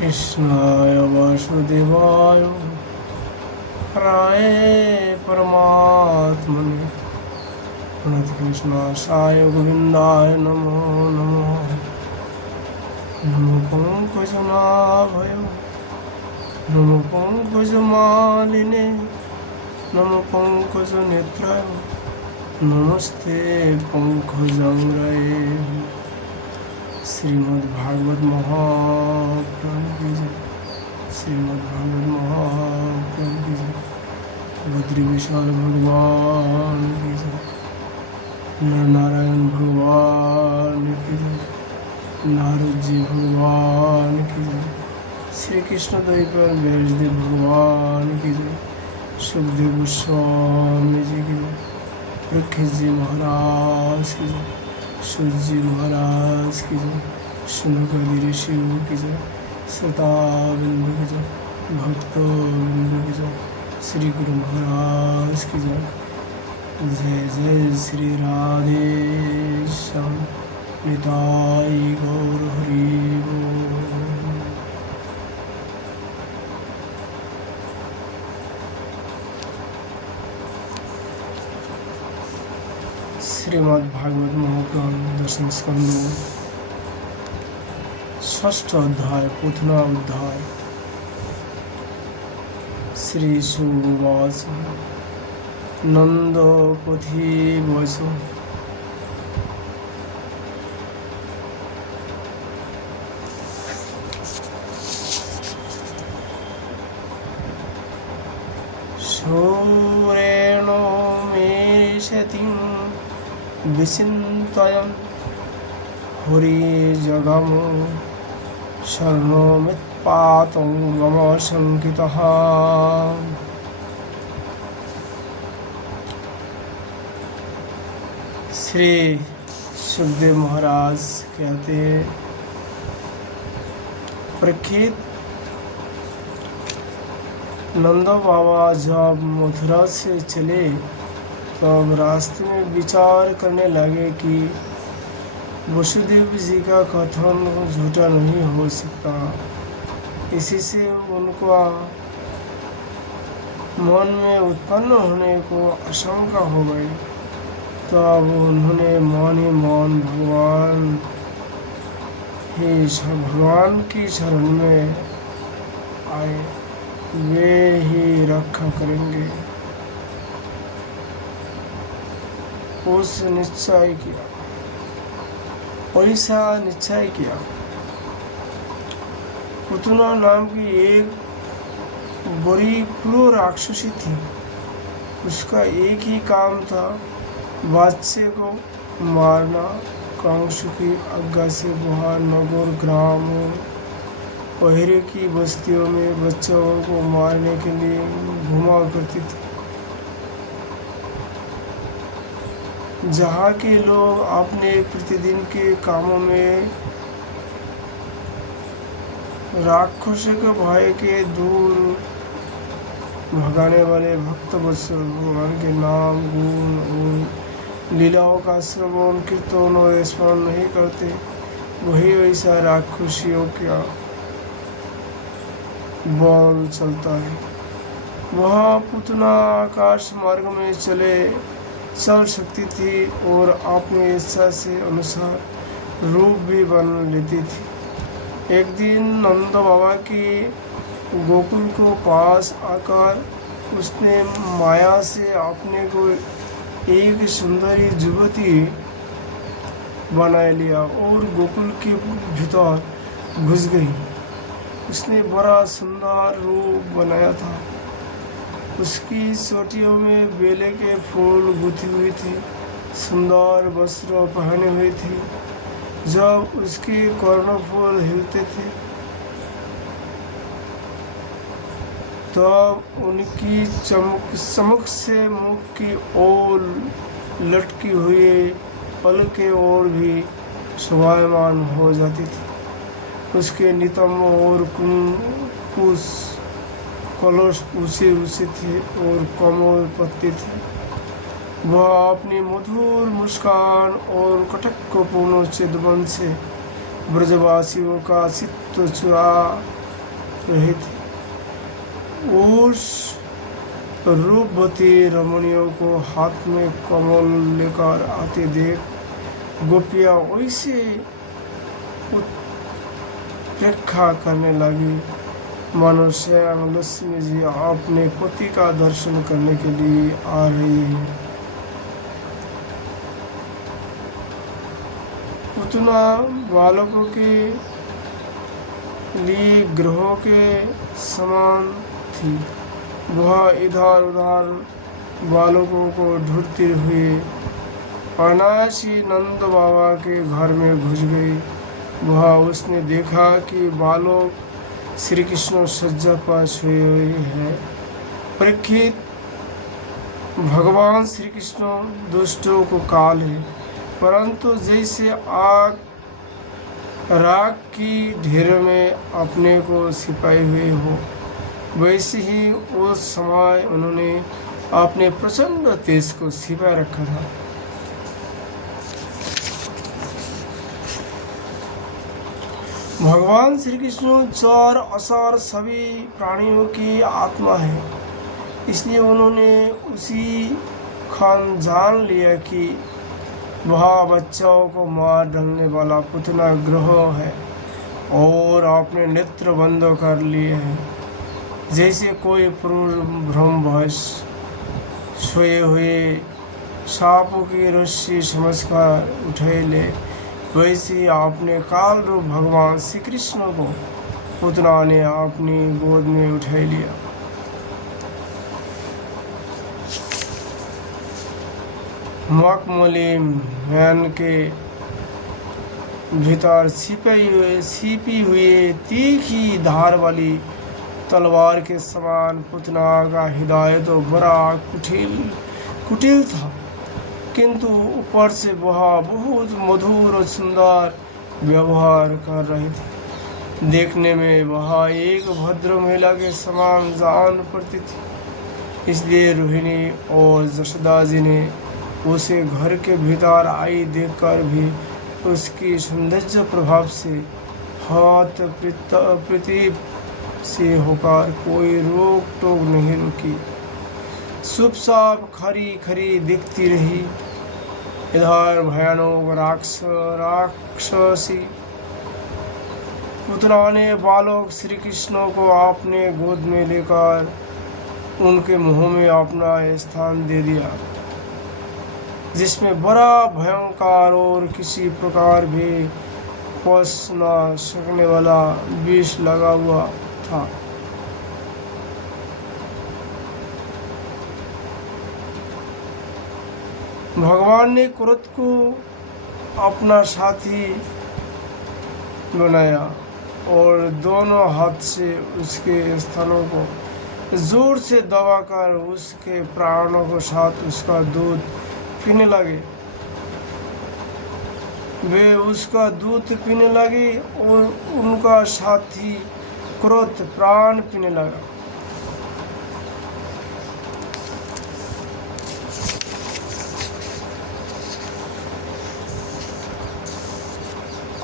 कृष्णाय वासुदेवाय हराय परमात्मने प्रणतकृष्णाय गोविन्दाय नमो नमो नमो पंकजनाभय नमो पंकजमालिने नमो पंकजनेत्राय नमस्ते पंकजांग्रये। श्रीमद्भागवत महापुराण की जय। श्रीमद्भागवत महापुराण की जय। बद्री विशाल भगवान की जय। नर नारायण भगवान की जय। नारद जी भगवान की जय। श्री कृष्ण द्वैपायन व्यासदेव भगवान की जय। सुखदेव गोस्वामी जी की जय। परीक्षित जी महाराज की जय। सूत जी महाराज की जय। शुनकादि ऋषि की जय। श्रोताबिंद की जय। भक्तबिंद की जय। श्री गुरु महाराज की जय। जय जय श्री राधे श्याम निताई गौर हरि बोल। श्रीमद्भागवत महापुराण दशम स्कंद षष्ठ अध्याय पुतना अध्याय। श्री सुवाच नंद पथि वच सूरेण मेषति विचिन्तयन् हरिजगमो शरणमित्पातं मम शङ्कितः। श्री सुखदेव महाराज कहते हैं, परीक्षित, नंद बाबा जब मथुरा से चले तब रास्ते में विचार करने लगे कि वसुदेव जी का कथन झूठा नहीं हो सकता। इसी से उनका मन में उत्पन्न होने को आशंका हो गई। तब उन्होंने मन ही मन भगवान की शरण में आए, वे ही रक्षा करेंगे। ऐसा निश्चय किया। पुतना नाम की एक बड़ी क्रूर राक्षसी थी। उसका एक ही काम था, बादशाह को मारना। कंस की आज्ञा से वह नगर ग्रामों पहरे की बस्तियों में बच्चों को मारने के लिए घुमा करती थी। जहाँ के लोग अपने प्रतिदिन के कामों में राक्षस के भय के दूर भगाने वाले भक्त वत्सल भगवान के नाम, गुण और लीलाओं का श्रवण कीर्तन और स्मरण नहीं करते, वही वैसा राक्षसियों का बल चलता है। वह पुतना आकाश मार्ग में चल सकती थी और अपनी इच्छा से अनुसार रूप भी बन लेती थी। एक दिन नंद बाबा की गोकुल को पास आकर उसने माया से अपने को एक सुंदरी युवती बना लिया और गोकुल के भीतर घुस गई। उसने बड़ा सुंदर रूप बनाया था। उसकी चोटियों में बेले के फूल गुथी हुई थी, सुंदर वस्त्र पहने हुई थी। जब उसके कर्णफूल हिलते थे तब उनकी चमक से मुख की ओर लटकी हुई पलकें और भी शोभायमान हो जाती थी। उसके नितंब और कुश कलश ऊंचे ऊंचे थे और कोमल पत्ते थे। वह अपनी मधुर मुस्कान और कटकपूर्ण चितवन से ब्रजवासियों का चित्त रहे थे। उस रूपवती रमणियों को हाथ में कमल लेकर आते देख गोपियाँ वैसे उत्प्रेक्षा करने लगी मानो स्वयं लक्ष्मी जी अपने पति का दर्शन करने के लिए आ रही है। पुतना बालकों के लिए ग्रहों के समान थी। वह इधर उधर बालकों को ढूंढती हुई अनायास ही नंद बाबा के घर में घुस गई। वह उसने देखा कि बालक श्री कृष्ण सज्जा पर सोए हुए हैं। परीक्षित, भगवान श्री कृष्ण दुष्टों को काल है, परंतु जैसे आग राख की ढेर में अपने को छिपाए हुए हो, वैसे ही उस समय उन्होंने अपने प्रचंड तेज को छिपा रखा था। भगवान श्री कृष्ण चर असर सभी प्राणियों की आत्मा है, इसलिए उन्होंने उसी क्षण जान लिया कि वह बच्चों को मार डालने वाला पुतना ग्रह है और अपने नेत्र बंद कर लिए हैं। जैसे कोई पुरुष भ्रमवश सोए हुए सांपों की रस्सी समझकर उठा ले, वैसे ही आपने काल रूप भगवान श्री कृष्ण को पुतना ने अपनी गोद में उठा लिया। मखमली मैन के भीतर छिपी हुई तीखी धार वाली तलवार के समान पुतना का हृदय तो बड़ा कुटिल था, किंतु ऊपर से वह बहुत मधुर और सुंदर व्यवहार कर रहे थे। देखने में वह एक भद्र महिला के समान जान पड़ती थी, इसलिए रोहिणी और जशोदा जी ने उसे घर के भीतर आई देखकर भी उसकी सौंदर्य प्रभाव से हाथ प्रतीप से होकर कोई रोक टोक नहीं रुकी। शुभ साफ खरी खरी दिखती रही। इधर भयानक राक्षसी पुतना ने बालक श्री कृष्ण को अपने गोद में लेकर उनके मुंह में अपना स्थान दे दिया, जिसमें बड़ा भयंकर और किसी प्रकार भी पच न सकने वाला विष लगा हुआ था। भगवान ने क्रोध को अपना साथी बनाया और दोनों हाथ से उसके स्थानों को जोर से दबाकर उसके प्राणों के साथ उसका दूध पीने लगे। वे उसका दूध पीने लगे और उनका साथी क्रोध प्राण पीने लगा।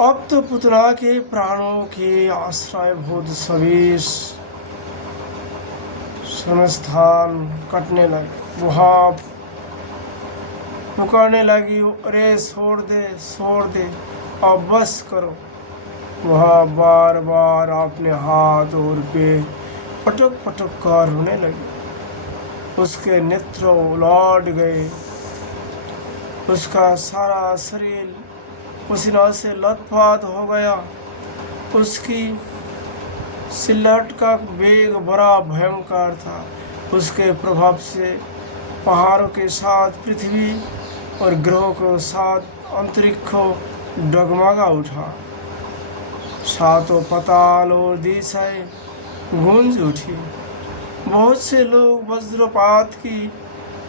अब तो पुतना के प्राणों के आश्रयभूत सभी संस्थान कटने लगे। वह पुकारने लगी, अरे छोड़ दे, अब बस करो। वह बार बार अपने हाथ और पैर पटक पटक कर रोने लगी। उसके नेत्र उलट गए, उसका सारा शरीर पसीना से लथपथ हो गया। उसकी सिलहट का वेग बड़ा भयंकर था। उसके प्रभाव से पहाड़ों के साथ पृथ्वी और ग्रहों के साथ अंतरिक्ष डगमगा उठा। सातों पाताल और दिशाएं गूंज उठी। बहुत से लोग वज्रपात की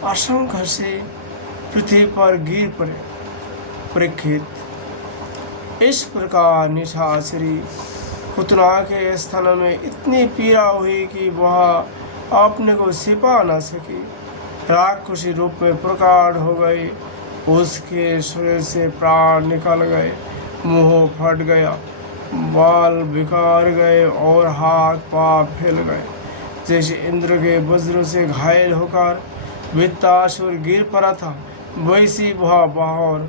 आशंका से पृथ्वी पर गिर पड़े। परीक्षित, इस प्रकार निशाचरी पुतना के स्थान में इतनी पीड़ा हुई कि वह अपने को छिपा न सकी। राक्षसी रूप में प्रकट हो गई। उसके शरीर से प्राण निकल गए, मुंह फट गया बाल बिखर गए और हाथ पांव फैल गए। जैसे इंद्र के वज्रों से घायल होकर वृत्तासुर गिर पड़ा था, वैसी वह बाहर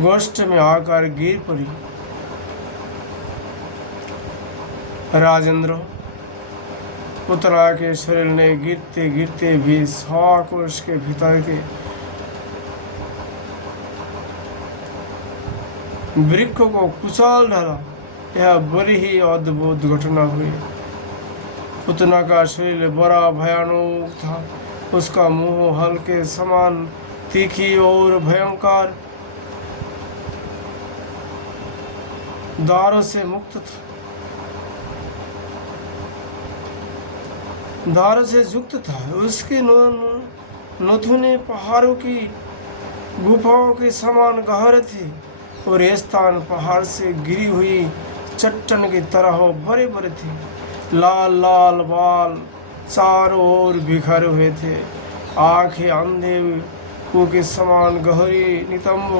गोष्ठ में आकर गिर पड़ी। राजेंद्र, पुतना के शरीर ने गिरते गिरते भी 100 कोष के भीतर के वृक्ष को कुचल डाला। यह बड़ी ही अद्भुत घटना हुई। पुतना का शरीर बड़ा भयानक था, उसका मुंह हल्के समान तीखी और भयंकर दारों से मुक्त था, दारों से युक्त था। उसकी नथुने पहाड़ों की गुफाओं के समान गहरे थे और ये स्थान पहाड़ से गिरी हुई चट्टान की तरह बड़े बड़े थे। लाल लाल बाल चारों ओर बिखरे हुए थे, आंखें अंधे कुएं के समान गहरी नितंब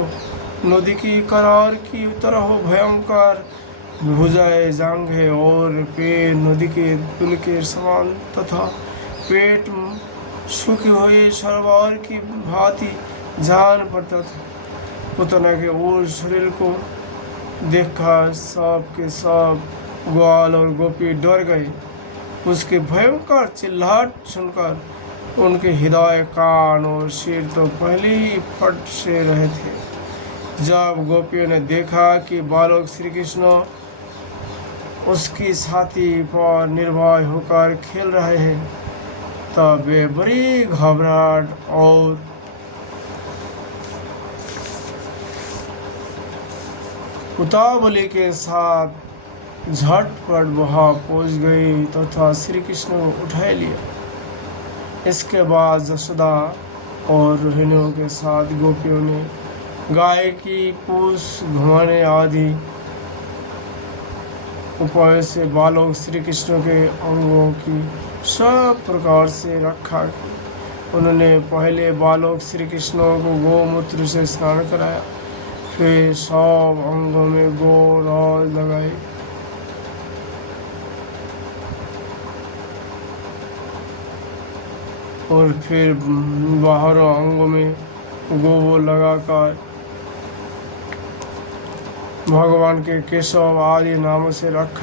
नदी की करार की तरह भयंकर, भुजाएं जांघें और पैर नदी के पुल के समान तथा पेट सूखे हुए सरोवर की भांति जान पड़ता था। पुतना के उस शरीर को देखकर सब के सब ग्वाल और गोपी डर गए। उसके भयंकर चिल्लाहट सुनकर उनके हृदय, कान और सिर तो पहले ही फट से रहे थे। जब गोपियों ने देखा कि बालक श्री कृष्ण उसकी छाती पर निर्भय होकर खेल रहे हैं, तब वे बड़ी घबराहट और उतावली के साथ झटपट वहां पहुंच गई तथा श्री कृष्ण को उठा लिया। इसके बाद यशोदा और रोहिणियों के साथ गोपियों ने गाय की पूंछ घुमाने आदि उपाय से बालक श्री कृष्ण के अंगों की सब प्रकार से रक्षा की। उन्होंने पहले बालक श्री कृष्ण को गोमूत्र से स्नान कराया, फिर सब अंगों में गोराज लगाए। और फिर बाहरों अंगों में गोबर लगाकर भगवान के केशव आदि नामों से रखा।